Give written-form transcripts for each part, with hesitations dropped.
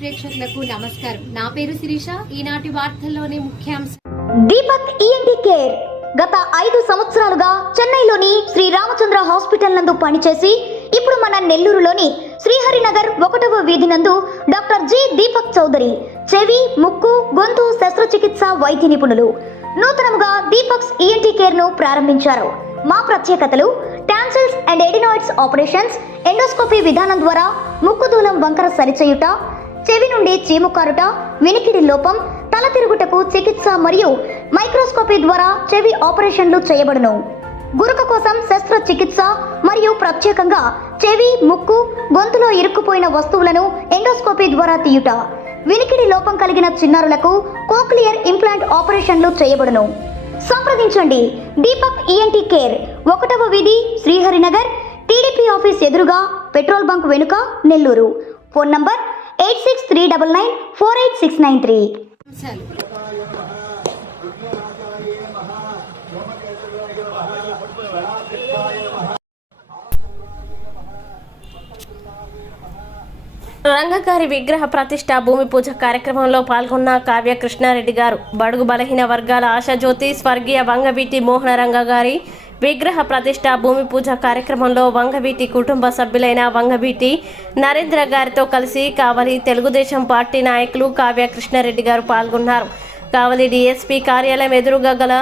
ప్రేక్షకులకు నమస్కారం. నా పేరు శిరీష. ఈనాటి వార్తల్లోని ముఖ్యాంశం. దీపక్ ఈఎన్టీ కేర్ గత 5 సంవత్సరాలుగా చెన్నైలోని శ్రీ రామచంద్ర హాస్పిటల్ నందు పనిచేసి ఇప్పుడు మన నెల్లూరులోని శ్రీహరినగర్ 1వ వీధి నందు డాక్టర్ జి దీపక్ చౌదరి చెవి, ముక్కు, గొంతు శస్త్రచికిత్స వైద్య నిపుణులు నూతనంగా దీపక్స్ ఈఎన్టీ కేర్ ను ప్రారంభించారు. మా ప్రత్యేకతలు: tonsils and adenoids operations, endoscopy విధానం ద్వారా ముక్కు దూలం వంకర సరిచేయుట, చెవి నుండి చీము కారుట, వినికిడి లోపం, తల తిరుగుటకు చికిత్స మరియు మైక్రోస్కోపీ ద్వారా చెవి ఆపరేషన్లు చేయబడును. గురక కోసం శస్త్రచికిత్స మరియు ప్రత్యేకంగా చెవి, ముక్కు, గొంతులో ఇరుక్కుపోయిన వస్తువులను ఎండోస్కోపీ ద్వారా తీయుట, వినికిడి లోపం కలిగిన చిన్నారులకు కోక్లియర్ ఇంప్లాంట్ ఆపరేషన్లు చేయబడును. సంప్రదించండి. దీపక్ ఈఎన్టీ కేర్, 1వ వీధి, శ్రీహరినగర్, టీడీపీ ఆఫీస్ ఎదురుగా, పెట్రోల్ బంక్ వెనుక, నెల్లూరు. Phone number 8639948693. రంగగారి విగ్రహ ప్రతిష్ట భూమి పూజ కార్యక్రమంలో పాల్గొన్న కావ్య కృష్ణారెడ్డి గారు, బడుగు బలహీన వర్గాల ఆశాజ్యోతి స్వర్గీయ వంగవీటి మోహన రంగగారి విగ్రహ ప్రతిష్ట భూమి పూజ కార్యక్రమంలో వంగవీటి కుటుంబ సభ్యులైన వంగవీటి నరేంద్ర గారితో కలిసి కావలి తెలుగుదేశం పార్టీ నాయకులు కావ్య కృష్ణారెడ్డి గారు పాల్గొన్నారు. కావలి డిఎస్పీ కార్యాలయం ఎదురుగా గల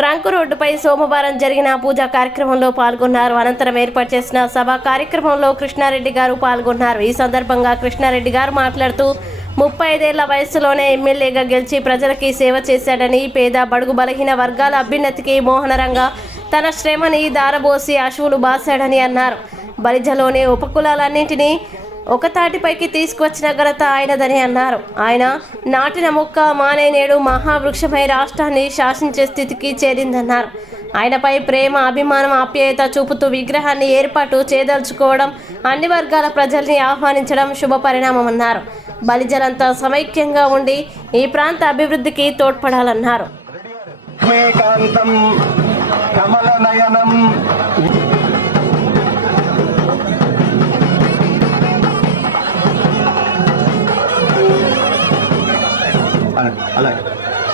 ట్రంక్ రోడ్డుపై సోమవారం జరిగిన పూజా కార్యక్రమంలో పాల్గొన్నారు. అనంతరం ఏర్పాటు చేసిన సభా కార్యక్రమంలో కృష్ణారెడ్డి గారు పాల్గొన్నారు. ఈ సందర్భంగా కృష్ణారెడ్డి గారు మాట్లాడుతూ 35 ఏళ్ల వయసులోనే ఎమ్మెల్యేగా గెలిచి ప్రజలకి సేవ చేశాడని, పేద బడుగు బలహీన వర్గాల అభ్యున్నతికి మోహనరంగ తన శ్రమని దారబోసి అశువులు బాసాడని అన్నారు. బలిజలోని ఉపకులాలన్నింటినీ ఒకతాటిపైకి తీసుకువచ్చిన ఘనత ఆయనదని అన్నారు. ఆయన నాటిన మొక్క మానే నేడు మహావృక్షమై రాష్ట్రాన్ని శాసించే స్థితికి చేరిందన్నారు. ఆయనపై ప్రేమ, అభిమానం, ఆప్యాయత చూపుతూ విగ్రహాన్ని ఏర్పాటు చేయదలుచుకోవడం, అన్ని వర్గాల ప్రజల్ని ఆహ్వానించడం శుభ పరిణామమన్నారు. బలిజలంతా సమైక్యంగా ఉండి ఈ ప్రాంత అభివృద్ధికి తోడ్పడాలన్నారు.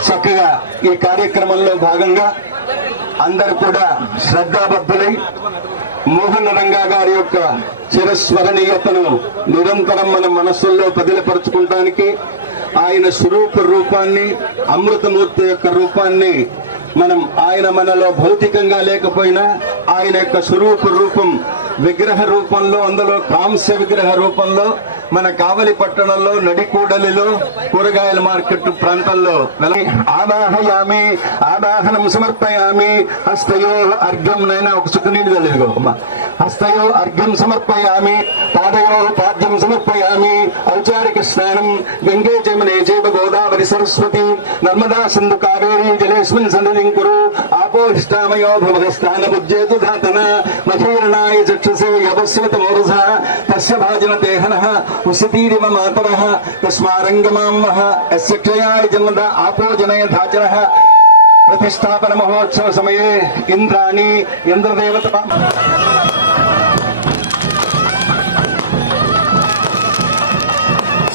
చక్కగా ఈ కార్యక్రమంలో భాగంగా అందరూ కూడా శ్రద్ధాబద్ధులై మోహన రంగా గారి యొక్క చిరస్మరణీయతను నిరంతరం మన మనస్సుల్లో పదిలపరుచుకుంటానికి, ఆయన స్వరూప రూపాన్ని, అమృతమూర్తి యొక్క రూపాన్ని మనం ఆయన మనలో భౌతికంగా లేకపోయినా ఆయన యొక్క స్వరూప రూపం విగ్రహ రూపంలో, అందులో కాంస్య విగ్రహ రూపంలో మన కావలి పట్టణంలో నడికూడలిలో కూరగాయల మార్కెట్ ప్రాంతాల్లో ఆదాహయామి, ఆదాహనం సమర్పయామి, హస్తయో అర్ఘ్యం, నైనా ఒక చుక్క నీళ్ళు తెలియదు, హస్తయో అర్ఘ్యం సమర్పయామి, పాదయో పాద్యం సమర్పయామి, ఔచారిక స్నానం గంగే జమునే చైవ గోదావరి సరస్వతి నర్మదా సింధు కావేరీ జలేస్మిన్ సన్నిధిం కురు, ఆపోహిష్టామయో భవస్థాన బుజ్జేతు ధాతన మహీరణాయ చక్షుషే యవస్వత మోరస తస్య భాజన దేహనః ఉసితీరిమ మాతరః తస్మారంగమాం వః యస్య క్షయాయ జన్మద ఆపోజనయ ధాచరః. ప్రతిష్టాపన మహోత్సవ సమయే ఇంద్రాణి ఇంద్రదేవత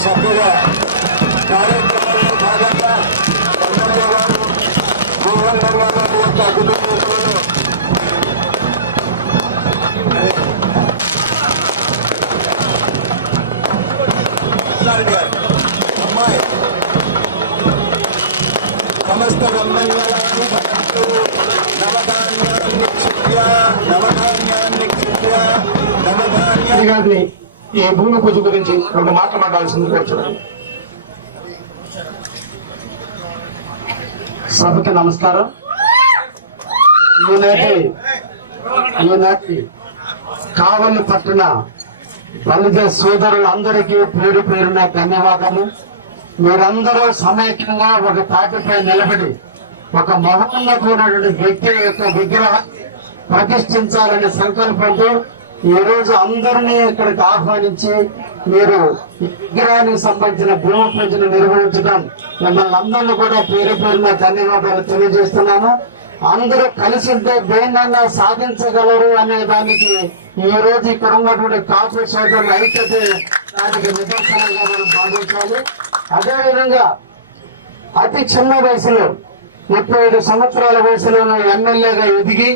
చక్కగా కార్యక్రమంలో భాగంగా మోహన్ రంగా గారి యొక్క కుటుంబంలో అమ్మాయి సమస్త నవధాన్యాన్ని ఈ భూమి పూజ గురించి 2 మాటలు మాట్లాడాల్సింది కోరుతున్నాను. సభకి నమస్కారం. ఈనాటి కావలి పట్టణ బలిజ సోదరులందరికీ పేరు పేరున ధన్యవాదాలు. మీరందరూ సమైక్యంగా ఒక తాటిపై నిలబడి ఒక మహోన్నతమైనటువంటి వ్యక్తి యొక్క విగ్రహం ప్రతిష్ఠించాలనే సంకల్పంతో ఈ రోజు అందరినీ ఇక్కడికి ఆహ్వానించి మీరు విగ్రహానికి సంబంధించిన భూమి పూజను నిర్వహించడం మిమ్మల్ని అందరినీ కూడా పేరు పేరున ధన్యవాదాలు తెలియజేస్తున్నాను. అందరూ కలిసి ఉంటే దేన్నన్నా సాధించగలరు అనే దానికి ఈ రోజు ఇక్కడ ఉన్నటువంటి కాపు సోదరులు ఐక్యతే దానికి నిదర్శనంగా మనం భావించాలి. అదేవిధంగా అతి చిన్న వయసులో 35 సంవత్సరాల వయసులోనూ ఎమ్మెల్యేగా ఎదిగి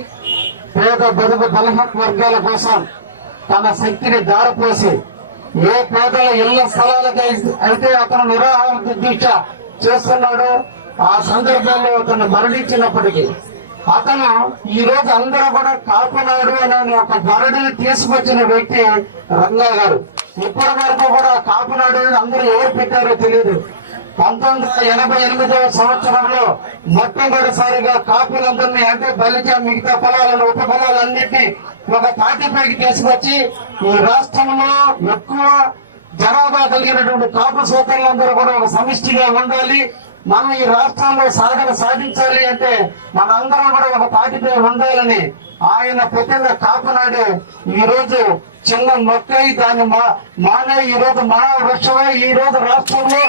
పేద బడుగు బలహీన వర్గాల కోసం తన శక్తిని దారపోసి ఏ పేదల ఇళ్ల స్థలాలకై అయితే అతను నిరాహార దీక్ష చేస్తున్నాడో ఆ సందర్భంలో అతను మరణించినప్పటికీ అతను ఈ రోజు అందరూ కూడా కాపునాడు అనే ఒక ధరడిని తీసుకొచ్చిన వ్యక్తి రంగా గారు. ఇప్పటి వరకు కూడా కాపునాడు అందరూ ఎవరు పెట్టారో తెలియదు. 1988వ సంవత్సరంలో మొట్టమొదటిసారిగా కాపులందరినీ అంటే బలిజ మిగతా పొలాలను ఉప పొలాలన్నింటినీ ఒక తాటిపైకి తీసుకొచ్చి ఈ రాష్ట్రంలో ఎక్కువ జనాభా కలిగినటువంటి కాపు సోదరులందరూ కూడా ఒక సమిష్టిగా ఉండాలి. మనం ఈ రాష్ట్రంలో సాధించాలి అంటే మనందరం కూడా ఒక తాటిపై ఉండాలని ఆయన పెట్టిన కాపునాడే ఈ రోజు చిన్న మొక్కై దాన్ని మానే ఈ రోజు మానవ వృక్షమై ఈ రోజు రాష్ట్రంలో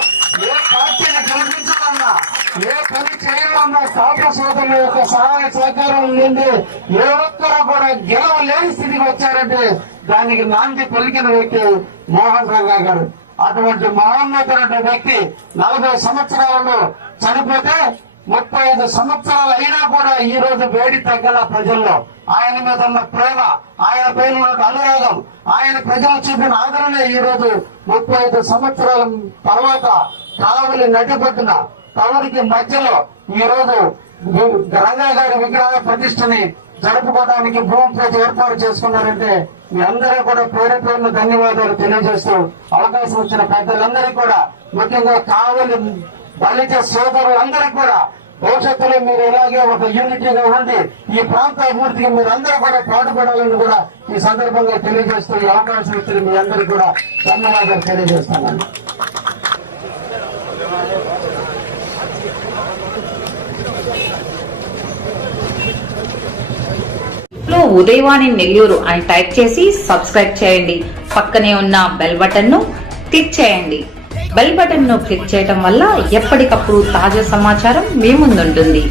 ఏ పార్టీని గెలిపించాలన్నా ఏ పని చేయాలన్నా కాపు సోదరుల యొక్క సహాయ సహకారం నుండి ఏ ఒక్కరూ కూడా గెలవలేని స్థితికి వచ్చారంటే దానికి నాంది పలికిన వ్యక్తి మోహన్ రంగా గారు. అటువంటి మహోన్నతమైన వ్యక్తి 40 సంవత్సరాలలో చనిపోతే 35 సంవత్సరాలు అయినా కూడా ఈ రోజు వేడి తగ్గల ప్రజల్లో ఆయన మీద ఉన్న ప్రేమ, ఆయన పైన ఉన్న అనురాగం, ఆయన ప్రజలు చూపిన ఆదరణ ఈ రోజు 35 సంవత్సరాల తర్వాత కావలి నడిపొట్టున కవరికి మధ్యలో ఈ రోజు రంగా గారి విగ్రహ ప్రతిష్టని జరుపుకోవడానికి భూమి పూజ ఏర్పాటు చేసుకున్నారంటే మీ అందరూ కూడా పేరు పేరును ధన్యవాదాలు తెలియజేస్తూ అవకాశం ఇచ్చిన పెద్దలందరికీ కూడా ముఖ్యంగా కావలి బలిజ సోదరులందరికీ కూడా భవిష్యత్తులో మీరు ఇలాగే ఒక యూనిటీగా ఉండి ఈ ప్రాంత అభివృద్ధికి మీరందరూ కూడా పాటుపడాలని కూడా ఈ సందర్భంగా తెలియజేస్తూ ఈ అవకాశం ఇచ్చిన మీ అందరికీ కూడా ధన్యవాదాలు తెలియజేస్తున్నాను. ఉదయవాణి నెల్లూరు అని టైప్ చేసి సబ్స్క్రైబ్ చేయండి. పక్కనే ఉన్న బెల్ బటన్ ను క్లిక్ చేయండి. బెల్ బటన్ ను క్లిక్ చేయడం వల్ల ఎప్పటికప్పుడు తాజా సమాచారం మీ ముందుంటుంది.